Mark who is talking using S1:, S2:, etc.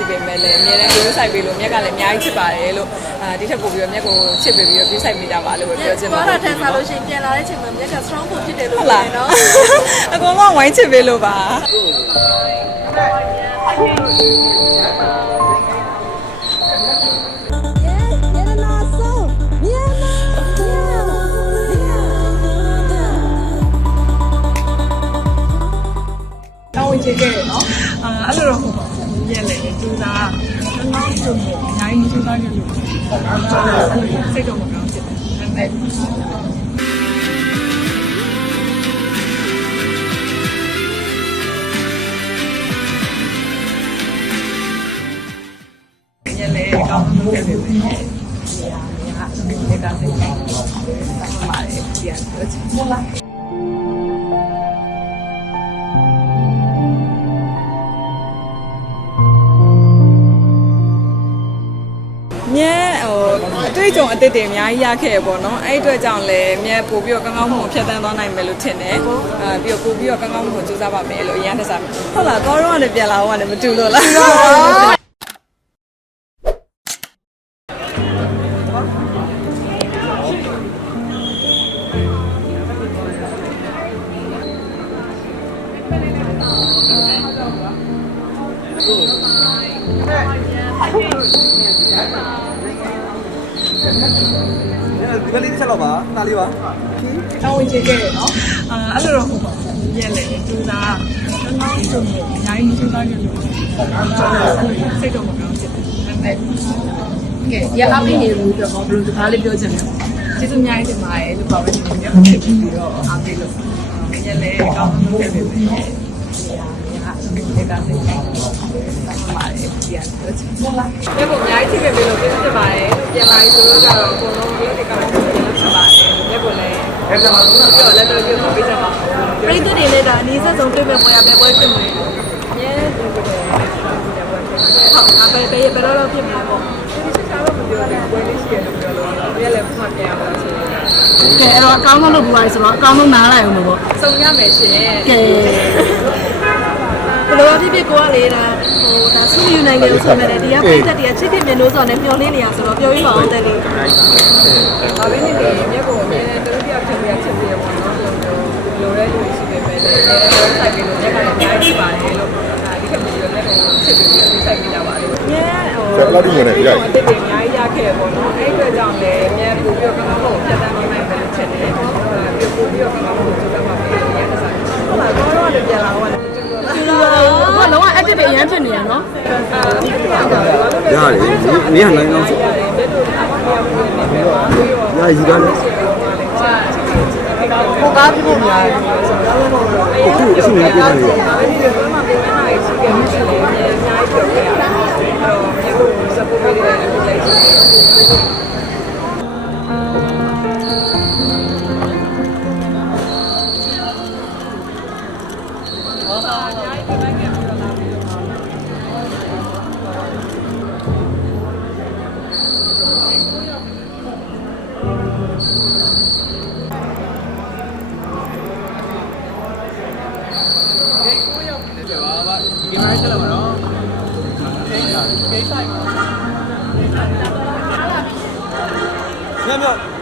S1: ရှိပေမဲ့လည်းအများတန်းရိုးဆိုင်ပေးလို့မြက်ကလည်းအများကြီးချစ်ပါတယ်လို့အာဒီထက်ပိုပြီးတော့မြက်ကိုချစ်ပေးပြီးတော့ပြဆိုင်ပေးကြပါလို့ပဲပြောချင်ပါ
S2: ဘာ
S1: တ
S2: သာ
S1: ယ်
S2: ထန်စားလို့ရှိရင်ပြန်လာတဲ့အချိန်မှာမြက်က strong food ဖြစ်တယ်လို့
S1: ဟုတ်လား
S2: နော်
S1: အကုန်လုံးဝိုင်းချစ်ပေးလို့ပါ
S3: တောင်းဝင်ချေခဲ့တယ်နော်အာအဲ့လိုတော့ ဟုတ်ပါဘူးရက်လေစူးစားကောင်းကောင်းဆုံးကိုအများကြီးစူးစားကြလို့စိ
S1: ကြုံအသစ်တွေအများကြီးရခဲ့ရပေါ့နော်အဲ့ဒီအတွက်ကြောင့်လည်းမြဲပို့ပြီးတော့ကောင်းကောင်းမှုကိုဖြတ်သန်းသွားနိုင်မယ်လို့ထင်တယ်အာပြီးတော့ပို့ပြီးတော့ကောင်းကောင်းမှုကိုစူးစမ်းပါမယ်လို့အရင်ကစားဟုတ်လားကောတော့ကနေပြန်လာတော့ကနေမတူလို့လား
S4: ဒီကလေးတစ်ချက်တော့ပါတားလေးပါ
S3: တောင်းဝင်ချေခဲ့တယ်နော်အာအဲ့လိုတော့ဟုတ်ပါဘူးရက်လေစူးစားကောင်းကောင်းဆုံးကိုအများကြီးစူးစားကြလို့စိတ်တော့မကောင်းဖြစ်တယ်ဒါပေမဲ့
S2: ကဲရအပိနေဘူးတော့ဘယ်လိုစကားလေးပြောချင်လဲ
S3: ကျေးဇူးအများကြီးတင်ပါတယ်လို့ပြောပဲဒီနေ့ဖြစ်ပြီးတော့အားပေးလို့ရက်လေကောင်းဆုံးဖြစ်ပြီပဲဒီ ကစိတ်ကောင်းပါတယ်ဒီကပြောချင်တယ်
S1: မြဲကိုအများကြီးချစ်ပေးလို့ပြောချင်ပါတယ်လို့ပြန်လာပြီးဆိုတော့ကြတော့အကုန်လုံးလေးတွေကောင်းကောင်းပြန်လုပ်ချင်ပါတယ်မြဲကိုလည်းအဲ့ဒါမှတော့ပြောလက်တော့ပြောပေးကြပါဦး
S2: ပရိသတ်တွေနဲ့ဒါအနည်းဆက်ဆုံးတွေ့မဲ့ပွဲရပဲပွဲဖြစ်မယ်
S1: မြဲဒီကိုလည်းပြန်ပွဲပြန်
S2: ဟုတ်အပဲပဲဘယ်တော့တော့ဖြစ်မှာပေါ့
S1: ဒီချက်စားတော့မပြောနဲ့ပွဲလေးရှိရတယ်ပြောလို့မြဲလည်းဖတ်ပြန်ရမှာဆိုတော့
S2: ကဲအဲ့တော့အကောင်းဆုံးလုပ်ပြီးပါဆိုတော့အကောင်းဆုံးနားလိုက်အောင်ပေါ့
S1: စုံရမယ်ရှင်
S2: ကဲဘယ်လိုအ ဖြစ်ဖြစ်ကိုကလေဒါဟိုဒါဆူယူနိုင်တယ်ဆိုမဲ့ဒီကပိတ်သက်တွေကချစ်ခင်မြင်လို့ဆိုတော့လည်းမျောလင်းနေရဆိုတော့ပြောရင်းပါအောင်တဲ့လေး။
S1: ဘာပဲနေနေမြက်ကိုအမြဲတမ်းတူတူပြောင်းပြောင်းချစ်ပြရပါတော့လို့လိုရဲလူရှိပေမဲ့လည်းအဲဆိုင်ပြီးလို့မြက်ကလည်းအများကြီးပါတယ်လို့ဒါဒီခက်ပြီးတော့မြက်ကိုချစ်ပြီးပြီးဆိုင်ပြီးကြပါလို့။မြက်ဟိုအစ်စ်တွေအများကြီးရခဲ့ပေါ့နော်။အဲ့အတွက်ကြောင့်လည်းမြက်ပို့ပြီးတော့ကောင်းကောင်းကိုဖြတ်တန်းနိုင်မယ်လို့ချင်တယ်။ပြီးပို့ပြီးတော့ကောင်းကောင်းကိုစူးစမ်းပါမယ်လို့ရတဲ့ဆိုင်။ဟုတ်လားတော့တော့လည်းပြန်လာတော့လည်းတူတော့
S2: ဒီလို ကလုံးဝ active ပဲအရင်ဖြစ်နေရနော်
S1: အာဒီကရတာလည်းဘာလို့လဲ
S4: ရတယ်နင်းဟန်နိုင်အောင်ဆို
S1: ရတယ်မြက်တို့အားမရဘူးနေပဲပါပြီးတော့
S4: ရာယူကားလေး
S1: ကိုကားပြဖို့များတယ်ဆိုတော့
S4: ခုအရှိနေပြနေတယ်
S1: ဒီလိုမှပြန်လာရေးရှိခဲ့တယ်လေအများကြီးပြောခဲ့ရတယ်အဲ့တော့မြေကို support ပေးတဲ့အခုလိုက်ရှိတ ယ်
S4: ညမြောက်